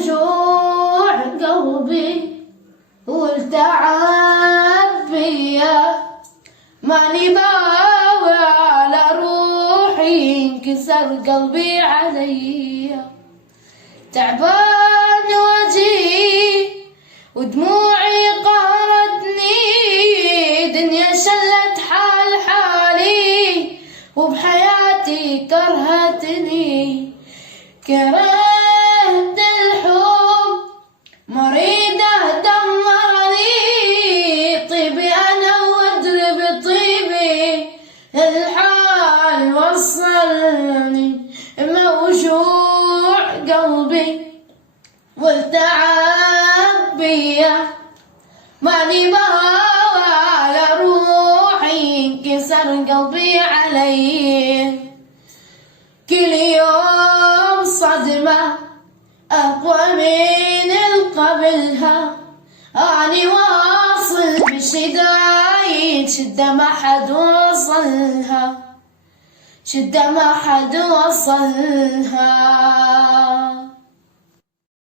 موجوع قلبي والتعب بيا، ماني باوي على روحي انكسر قلبي عليا، تعبان وجهي ودموعي قهرتني، دنيا شلت حالي وبحياتي كرهتني، كرهت الحب مريدة دمرني، طيبي أنا وأدري بطيبي الحال وصلني، موجوع قلبي والتعب بيا، ماني باوي على روحي انكسر قلبي علي، كل يوم صدمة أقوى من قبلها، أني واصل بشدايد شدة ما حد وصلها، شدة ما حد وصلها.